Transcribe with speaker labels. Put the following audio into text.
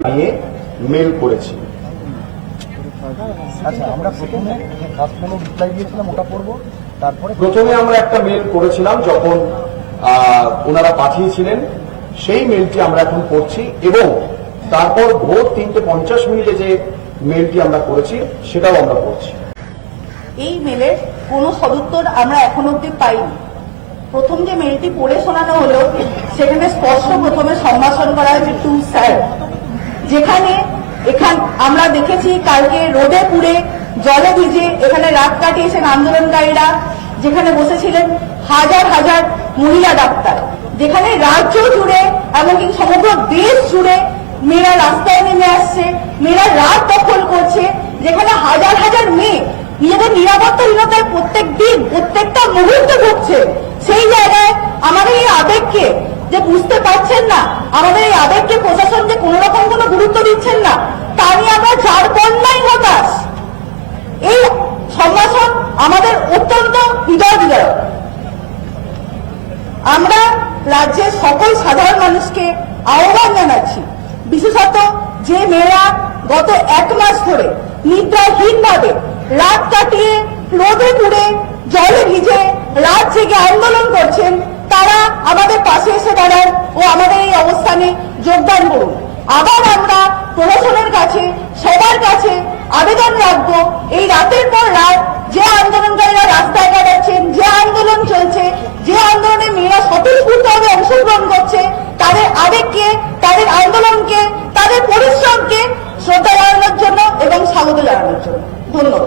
Speaker 1: নিয়ে মেল করেছি।
Speaker 2: আচ্ছা আমরা প্রথমে যে ফার্স্ট মেলে রিপ্লাই দিয়েছিলাম ওটা পড়ব তারপরে
Speaker 1: প্রথমে আমরা একটা মেল করেছিলাম যখন ওনারা পাঠিয়েছিলেন। সেই মেলটি আমরা এখন পড়ছি এবং তারপর ভোর তিনটে পঞ্চাশ মিনিটে যে মেলটি আমরা করেছি সেটাও আমরা পড়ছি
Speaker 3: এই মেলের কোনো সদুত্তর আমরা এখন অব্দি পাইনি। প্রথম যে মেলটি পড়ে শোনানো হলো সেখানে স্পষ্ট প্রথমে সম্ভাষণ করা হয়েছে টু স্যার। যেখানে এখান আমরা দেখেছি কালকে রোদে পুড়ে জলে ভিজে এখানে রাত কাটিয়েছেন আন্দোলনকারীরা, যেখানে বসেছিলেন হাজার হাজার মহিলা ডাক্তার। যেখানে রাজ্য জুড়ে, এমনকি সমগ্র দেশ জুড়ে মেয়েরা রাস্তায় নেমে আসছে, মেয়েরা রাত দখল করছে, যেখানে হাজার হাজার মেয়ে নিজেদের নিরাপত্তাহীনতায় প্রত্যেক দিন প্রত্যেকটা মুহূর্তে ভুগছে। সেই জায়গায় আমাদের এই আবেগকে যে বুঝতে পারছেন না, আমাদের এই আবেগকে প্রশাসন যে কোনো রকম কোনো গুরুত্ব দিচ্ছেন না, তা নিয়ে আমরা যার বন্যাই হতাশ। এই সম্ভাষণ আমাদের অত্যন্ত হৃদয় বিদারক আমরা রাজ্যের সকল সাধারণ মানুষকে আহ্বান জানাচ্ছি, বিশেষত যে মেয়েরা গত এক মাস ধরে নিদ্রাহীনভাবে রাত কাটিয়ে রোদে পুড়ে জলে ভিজে রাত জেগে আন্দোলন করছেন তারা আমাদের পাশে এসে দাঁড়ান ও আমাদের এই অবস্থানে যোগদান করুন। আবার আমরা প্রশাসনের কাছে, সবার কাছে আবেদন রাখব। এই রাতের পর রাত যে আন্দোলনকারীরা রাস্তায় কাটাচ্ছেন যে আন্দোলন চলছে, যে আন্দোলনে মেয়েরা স্বতঃস্ফূর্তভাবে অংশগ্রহণ করছে, তাদের আবেগকে, তাদের আন্দোলনকে, তাদের পরিশ্রমকে শ্রদ্ধা জানানোর জন্য এবং স্বাগত জানানোর জন্য। ধন্যবাদ।